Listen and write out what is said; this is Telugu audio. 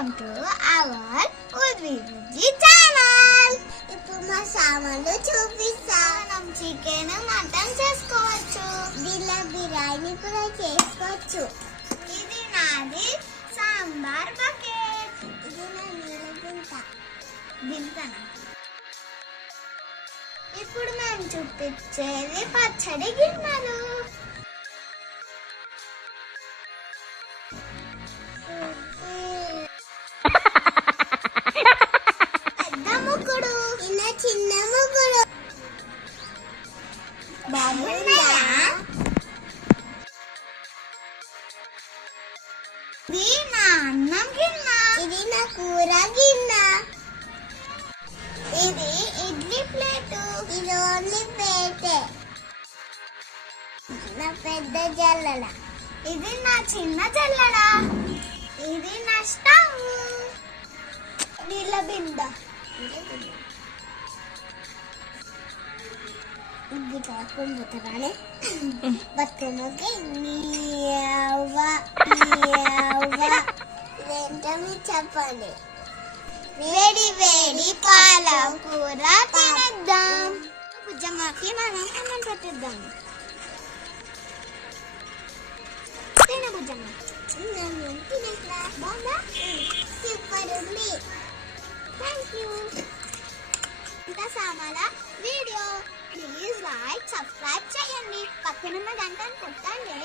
వెల్కమ్ టు అవర్ ఉద్విజి ఛానల్. ఇప్పుడు మా సామాన్లు చూపిస్తా. మనం చికెన్ మటన్ చేసుకోవచ్చు, దీనిలో బిర్యానీ కూడా చేసుకోవచ్చు. ఇది నాది సాంబార్ బకెట్, ఇది నా నీళ్ళ దింతాను. ఇప్పుడు మేము చూపించేది పచ్చడి గిన్నెలు. పెద్ద ముగ్గుడు, ఇలా చిన్న ముగ్గుడు. బాగున్నాయా? ఇది నా అన్నం గిన్నె, ఇది నా కూర గిన్నె, ఇది ఇడ్లీ ప్లేటు, ఇది ఓన్లీ ప్లేటే. నా పెద్ద జల్లెడ, ఇది నా చిన్న జల్లెడ, ఇది నా స్టవ్, నీళ్ళ బింద, ఇది కాకపోతానే బతుకమ్మకి ఇదేంటో మీరు చెప్పండి. వేడి వేడి పాల కూర తినేద్దాం. బుజ్జమ్మకి మనం అన్నం పెట్టిద్దాం. తిన బుజ్జమ్మ, బాగుందా? సూపర్ ఉంది. Thank you. ఇంకా సామాల వీడియో ప్లీజ్ లైక్ సబ్స్క్రైబ్ చేయండి, పక్కనున్న గంటను కొట్టండి.